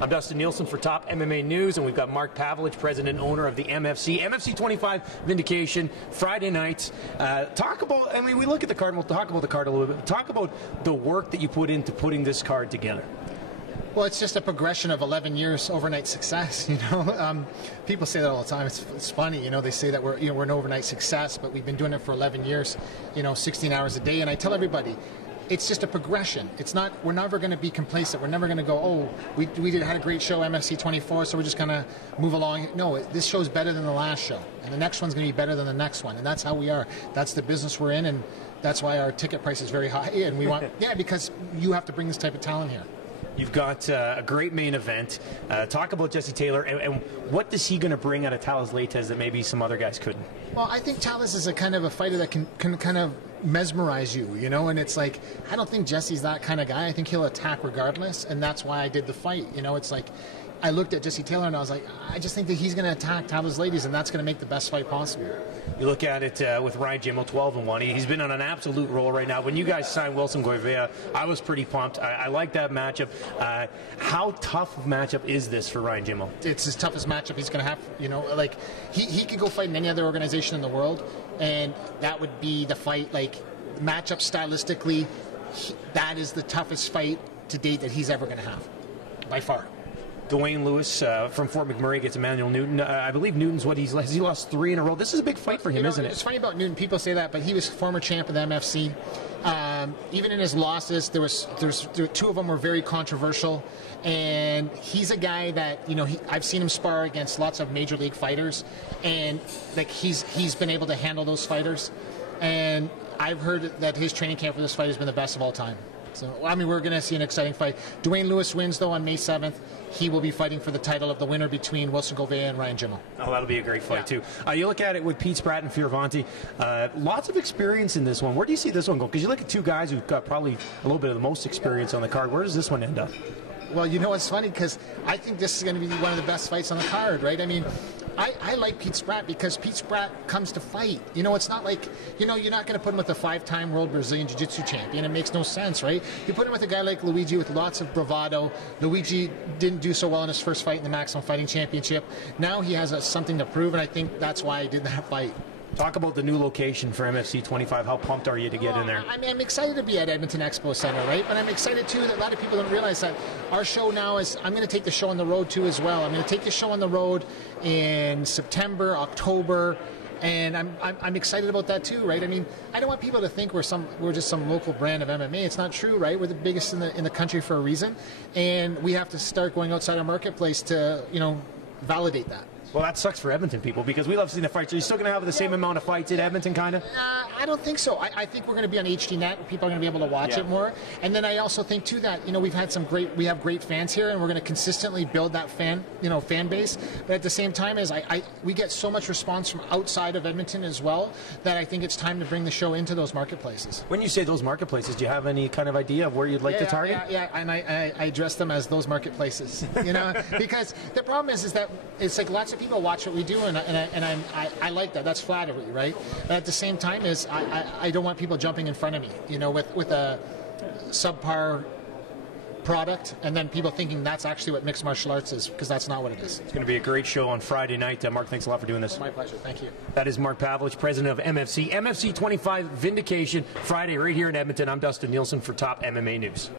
I'm Dustin Nielsen for Top MMA News, and we've got Mark Pavelich, president and owner of the MFC 25 Vindication, Friday nights. Talk about, I mean, we look at the card, and we'll talk about the card a little bit. Talk about the work that you put into putting this card together. Well, it's just a progression of 11 years overnight success. You know, people say that all the time. It's funny. You know, they say that we're an overnight success, but we've been doing it for 11 years. 16 hours a day. And I tell everybody, it's just a progression. It's not. We're never going to be complacent. We're never going to go, oh, we had a great show, MFC 24, so we're just going to move along. No, this show's better than the last show, and the next one's going to be better than the next one, and that's how we are. That's the business we're in, and that's why our ticket price is very high. And we want, because you have to bring this type of talent here. You've got a great main event. Talk about Jesse Taylor, and what is he going to bring out of Thales Leites that maybe some other guys couldn't? Well, I think Thales is a kind of a fighter that can kind of mesmerize you, and it's like, I don't think Jesse's that kind of guy. I think he'll attack regardless, and that's why I did the fight. It's like, I looked at Jesse Taylor and I was like, I just think that he's going to attack Thales Leites, and that's going to make the best fight possible. You look at it with Ryan Jimmo, 12-1. He's been on an absolute roll right now. When you guys signed Wilson Goivea, I was pretty pumped. I like that matchup. How tough of a matchup is this for Ryan Jimmo? It's his toughest matchup he's going to have. Like he could go fight in any other organization in the world, and that would be the fight. Like, matchup stylistically, that is the toughest fight to date that he's ever going to have, by far. Dwayne Lewis from Fort McMurray gets Emmanuel Newton. I believe Newton's he lost 3 in a row. This is a big fight for him, isn't it? It's funny about Newton. People say that, but he was former champ of the MFC. Even in his losses, there were 2 of them were very controversial, and he's a guy that I've seen him spar against lots of major league fighters, and like he's been able to handle those fighters, and I've heard that his training camp for this fight has been the best of all time. So, I mean, we're going to see an exciting fight. Dwayne Lewis wins, though, on May 7th. He will be fighting for the title of the winner between Wilson Goivea and Ryan Jimmo. Oh, that'll be a great fight, too. You look at it with Pete Spratt and Fioravanti. Lots of experience in this one. Where do you see this one go? Because you look at 2 guys who've got probably a little bit of the most experience on the card. Where does this one end up? Well, it's funny, because I think this is going to be one of the best fights on the card, right? I mean, I like Pete Spratt because Pete Spratt comes to fight. It's not like, you're not going to put him with a 5-time world Brazilian Jiu-Jitsu champion. It makes no sense, right? You put him with a guy like Luigi with lots of bravado. Luigi didn't do so well in his first fight in the Maximum Fighting Championship. Now he has something to prove, and I think that's why I did that fight. Talk about the new location for MFC 25. How pumped are you to get in there? I mean, I'm excited to be at Edmonton Expo Center, right? But I'm excited, too, that a lot of people don't realize that our show now is, I'm going to take the show on the road, too, as well. I'm going to take the show on the road in September, October, and I'm excited about that, too, right? I mean, I don't want people to think we're just some local brand of MMA. It's not true, right? We're the biggest in the country for a reason, and we have to start going outside our marketplace to, validate that. Well, that sucks for Edmonton people, because we love seeing the fights. Are you still going to have the same amount of fights in Edmonton, kind of? I don't think so. I think we're going to be on HDNet. People are going to be able to watch it more. And then I also think, too, that we have great fans here, and we're going to consistently build that fan base. But at the same time, we get so much response from outside of Edmonton as well, that I think it's time to bring the show into those marketplaces. When you say those marketplaces, do you have any kind of idea of where you'd like to target? Yeah, and I address them as those marketplaces. Because the problem is that it's like lots of people watch what we do, and I like that. That's flattery, right? But at the same time, I don't want people jumping in front of me, with a subpar product, and then people thinking that's actually what mixed martial arts is, because that's not what it is. It's going to be a great show on Friday night. Mark, thanks a lot for doing this. My pleasure. Thank you. That is Mark Pavelich, president of MFC 25 Vindication, Friday right here in Edmonton. I'm Dustin Nielsen for Top MMA News.